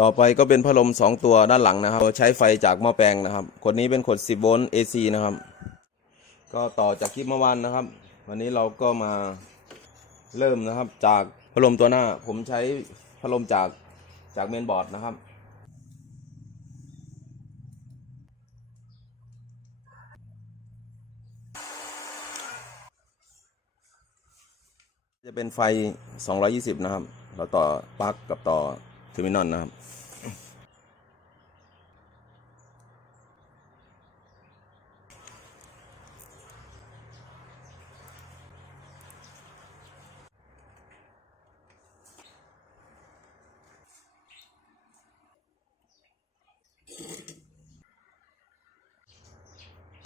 ต่อไปก็เป็นพัดลมสองตัวด้านหลังนะครับใช้ไฟจากหม้อแปลงนะครับขวดนี้เป็นขวด 10 โวลต์ AC นะครับ ก็ต่อจากคลิปเมื่อวานนะครับ วันนี้เราก็มาเริ่มนะครับ จากพัดลมตัวหน้า ผมใช้พัดลมจากจากเมนบอร์ดนะครับจะเป็นไฟ 220 นะครับ เราต่อปลั๊กกับต่อ เทอร์มินอลนะครับ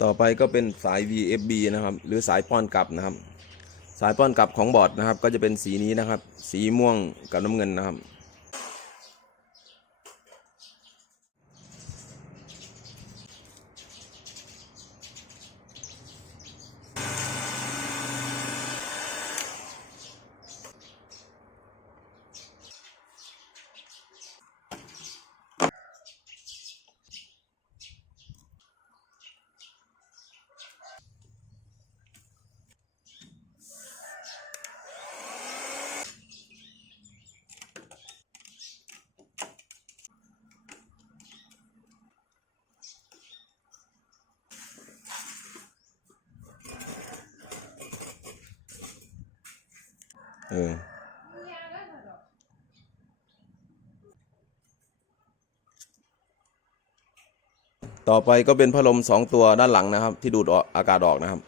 ต่อไปก็เป็นสาย VFB นะครับ หรือสายป้อนกลับนะครับ สายป้อนกลับของบอร์ดนะครับ ก็จะเป็นสีนี้นะครับ สีม่วงกับน้ำเงินนะครับ เออต่อไปก็เป็นพัดลมสองตัวด้านหลังนะครับ ที่ดูดออกอากาศออกนะครับ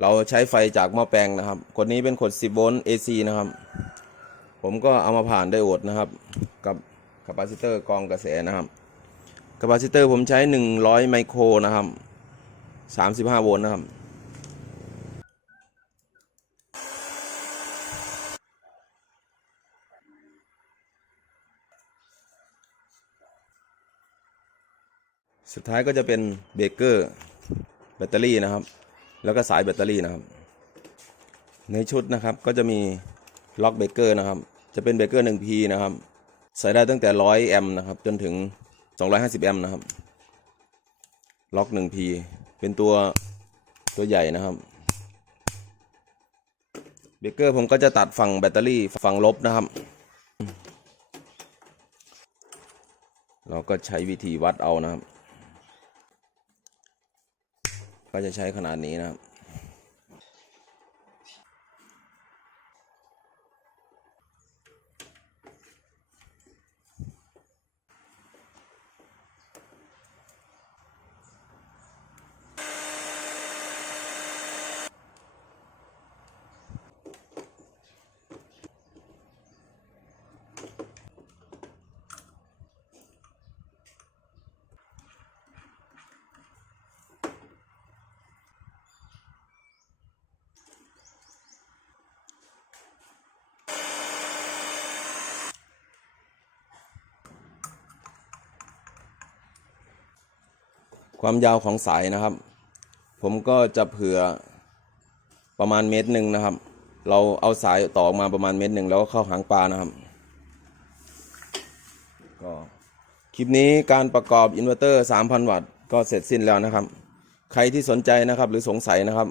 เราใช้ไฟจากหม้อแปลงนะครับขวดนี้เป็นขวด10โวลต์ AC นะครับ ผมก็เอามาผ่านไดโอดนะครับ กับคาปาซิเตอร์กองกระแสนะครับคาปาซิเตอร์ผมใช้ 100 ไมโครนะครับ 35 โวลต์นะครับ สุดท้ายก็จะเป็นเบเกอร์แบตเตอรี่นะครับ แล้วก็สายแบตเตอรี่นะครับ ในชุดนะครับก็จะมีล็อกเบเกอร์นะครับ จะเป็นเบเกอร์ 1P นะครับ ใส่ได้ตั้งแต่ 100 แอมป์นะครับ จนถึง 250 แอมป์นะครับ ล็อก 1P เป็นตัวตัวใหญ่นะครับ เบเกอร์ผมก็จะตัดฝั่งแบตเตอรี่ฝั่งลบนะครับ เราก็ใช้วิธีวัดเอานะครับ ก็จะใช้ขนาดนี้นะครับ ความยาวของสายนะครับ ผมก็จะเผื่อประมาณเมตรหนึ่งนะครับ เราเอาสายต่อออกมาประมาณเมตรหนึ่งแล้วก็เข้าหางปลานะครับก็คลิปนี้การประกอบอินเวอร์เตอร์ 3,000 วัตต์ก็เสร็จสิ้นแล้วนะครับ ใครที่สนใจนะครับหรือสงสัยนะครับ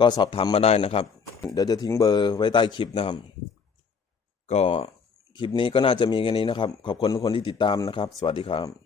ก็สอบถามมาได้นะครับ เดี๋ยวจะทิ้งเบอร์ไว้ใต้คลิปนะครับ ก็คลิปนี้ก็น่าจะมีแค่นี้นะครับ ขอบคุณทุกคนที่ติดตามนะครับ สวัสดีครับ